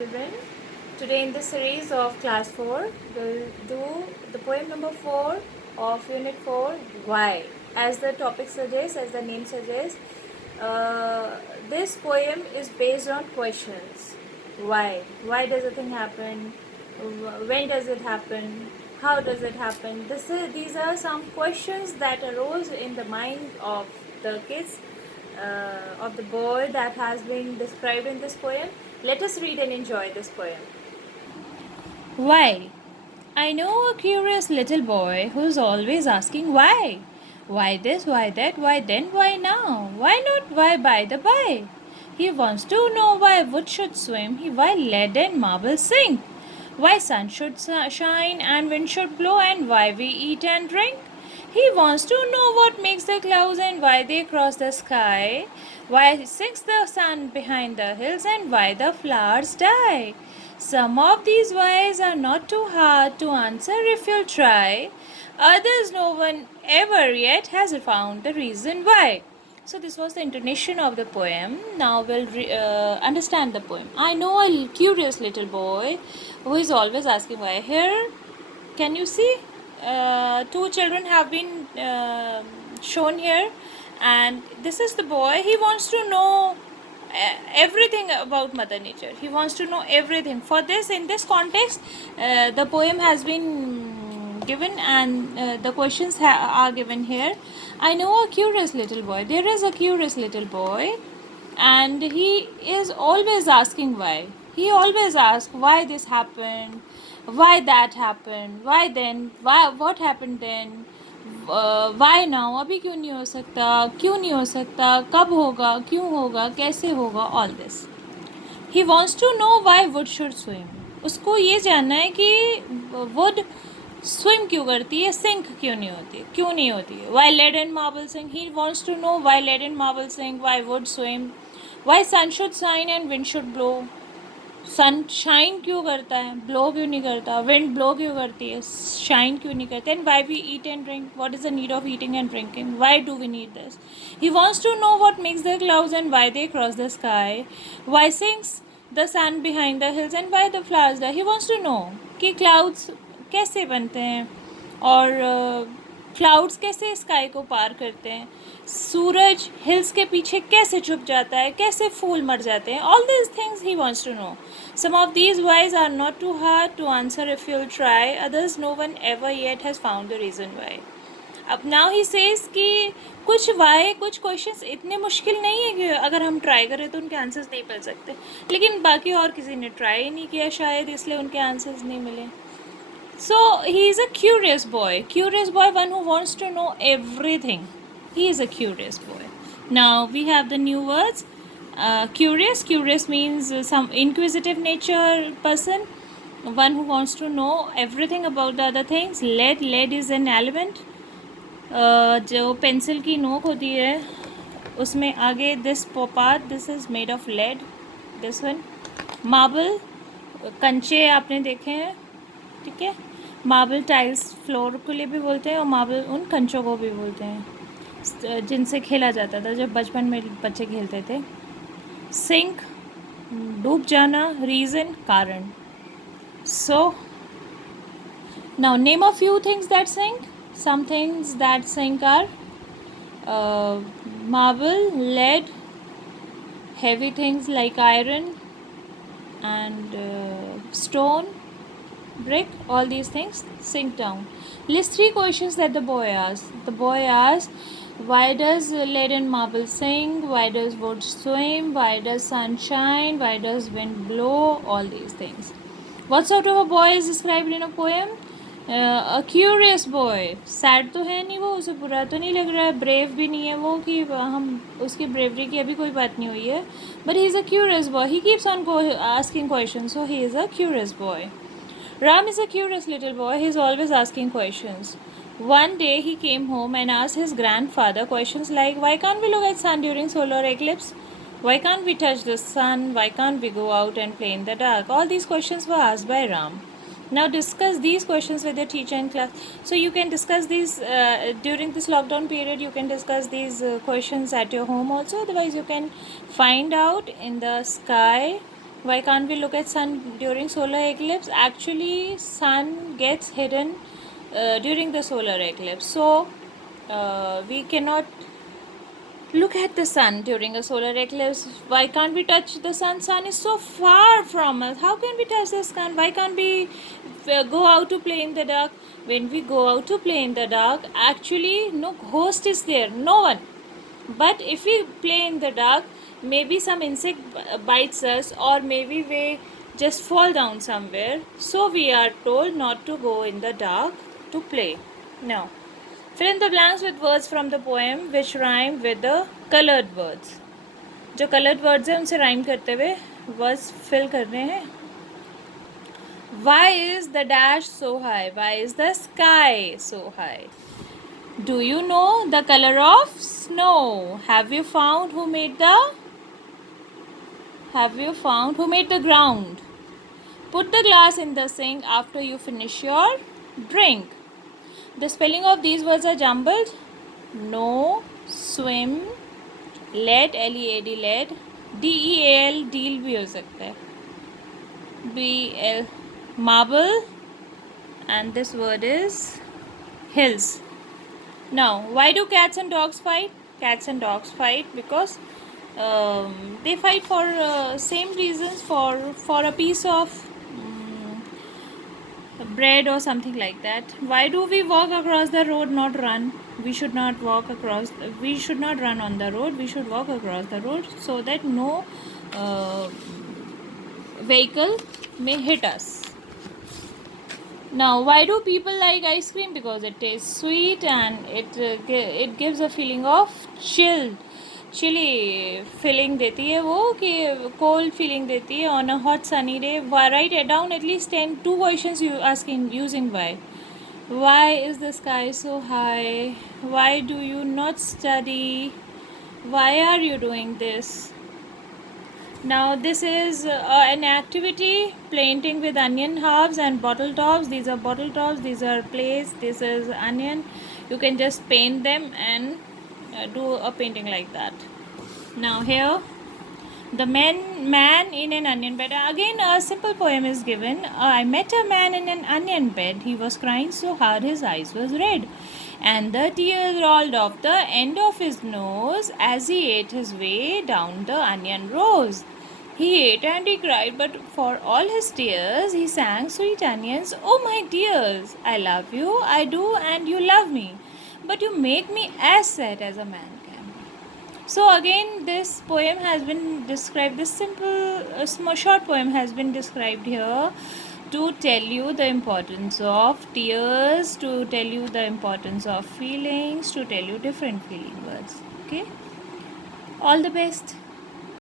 Children. Today in this series of class 4, we'll do the poem number 4 of unit 4, Why. As the topic suggests, as the name suggests, this poem is based on questions. Why? Why does a thing happen? When does it happen? How does it happen? These are some questions that arose in the mind of the kids, of the boy that has been described in this poem. Let us read and enjoy this poem. Why? I know a curious little boy who's always asking why. Why this, why that, why then, why now? Why not, why by the by? He wants to know why wood should swim, why lead and marble sink, why sun should shine and wind should blow, and why we eat and drink. He wants to know what makes the clouds and why they cross the sky, why sinks the sun behind the hills, and why the flowers die. Some of these whys are not too hard to answer if you'll try. Others no one ever yet has found the reason why. So this was the intonation of the poem. Now we'll understand the poem. I know a curious little boy who is always asking why. Here, can you see? Two children have been shown here, and this is the boy. He wants to know everything about Mother Nature. He wants to know everything. For this, in this context, the poem has been given, and the questions are given here. I know a curious little boy. There is a curious little boy, and he is always asking why. He always asks why this happened, why that happened, why then, why what happened then, why now अभी क्यों नहीं हो सकता, क्यों नहीं हो सकता, कब होगा, क्यों होगा, कैसे होगा, all this. He wants to know why wood should swim. उसको ये जानना है कि वुड स्विम क्यों करती है, सिंक क्यों नहीं होती, क्यों नहीं होती है. Why lead and marble sink. He wants to know why lead and marble sink, why wood swim, why sun should shine and wind should blow. Sun shine क्यों करता है, ब्लो क्यों नहीं करता, विंड ब्लो क्यों करती है, शाइन क्यों नहीं करती, and why we eat and drink, what is the need of eating and drinking, why do we need this. He wants to know what makes the clouds and why they cross the sky, why sinks the sun behind the hills and why the flowers die. He wants to know कि clouds कैसे बनते हैं और clouds कैसे sky को पार करते हैं, सूरज hills के पीछे कैसे छुप जाता है, कैसे फूल मर जाते हैं. All these things he wants to know. Some of these whys are not too hard to answer if you'll try. Others no one ever yet has found the reason why. अब नाउ ही सेज कि कुछ Y, कुछ questions इतने मुश्किल नहीं है कि अगर हम ट्राई करें तो उनके आंसर्स नहीं मिल सकते, लेकिन बाकी और किसी ने ट्राई ही नहीं किया शायद, इसलिए उनके आंसर्स नहीं मिले. So he is a curious boy, one who wants to know everything. He is a curious boy. Now we have the new words. Curious. Curious means some inquisitive nature person, one who wants to know everything about the other things. Lead. Lead is an element. जो pencil की नोक होती है उसमें आगे this part, this is made of lead. This one. Marble, कंचे आपने देखे हैं, ठीक है. मार्बल टाइल्स फ्लोर के लिए भी बोलते हैं और मार्बल उन कंचों को भी बोलते हैं जिनसे खेला जाता था जब बचपन में बच्चे खेलते थे. सिंक, डूब जाना. रीज़न, कारण. So now name a few things that sink. Some things that sink are marble, lead, heavy things like iron and stone, brick, all these things sink down. List 3 questions that the boy asked. The boy asked, why does lead and marble sink? Why does wood swim? Why does sun shine? Why does wind blow? All these things. What sort of a boy is described in a poem? A curious boy. Sad तो है नहीं वो, उसे बुरा तो नहीं लग रहा है, brave भी नहीं है वो कि हम उसकी bravery की अभी कोई बात नहीं हुई है, but he is a curious boy. He keeps on asking questions, so he is a curious boy. Ram is a curious little boy. He is always asking questions. One day he came home and asked his grandfather questions like, why can't we look at sun during solar eclipse? Why can't we touch the sun? Why can't we go out and play in the dark? All these questions were asked by Ram. Now discuss these questions with your teacher in class. So you can discuss these during this lockdown period. You can discuss these questions at your home also. Otherwise you can find out in the sky Why can't we look at sun during solar eclipse? Actually, sun gets hidden during the solar eclipse, so we cannot look at the sun during a solar eclipse. Why can't we touch the sun? Sun is so far from us. How can we touch the sun? Why can't we go out to play in the dark? When we go out to play in the dark, actually no ghost is there, no one. But if we play in the dark, maybe some insect bites us, or maybe we just fall down somewhere. So we are told not to go in the dark to play. Now, fill in the blanks with words from the poem which rhyme with the colored words. जो colored words हैं उनसे rhyme करते हुए words fill करने हैं. Why is the dash so high? Why is the sky so high? Do you know the color of snow? Have you found who made the ground? Put the glass in the sink after you finish your drink. The spelling of these words are jumbled. No, swim, lead, L-E-A-D, lead, D-E-A-L, deal भी हो सकता है, B-L, marble, and this word is hills. Now, why do cats and dogs fight? Cats and dogs fight because they fight for same reasons, for a piece of bread or something like that. Why do we walk across the road, not run? We should not run on the road. We should walk across the road so that no vehicle may hit us. Now, why do people like ice cream? Because it tastes sweet and it gives a feeling of chilly feeling देती है वो, कि cold feeling देती है on a hot sunny day. Write it down at least 2 questions you asking using why. Why is the sky so high? Why do you not study? Why are you doing this? Now this is an activity, painting with onion halves and bottle tops. These are bottle tops, these are plates, this is onion. You can just paint them and do a painting like that. Now here, the man in an onion bed. Again a simple poem is given. I met a man in an onion bed. He was crying so hard his eyes was red, and the tears rolled off the end of his nose as he ate his way down the onion rows. He ate and he cried, but for all his tears he sang sweet onions. Oh my dears, I love you, I do, and you love me, but you make me as sad as a man can be. So again, this poem has been described, this simple small short poem has been described here to tell you the importance of tears, to tell you the importance of feelings, to tell you different feeling words. Okay, all the best.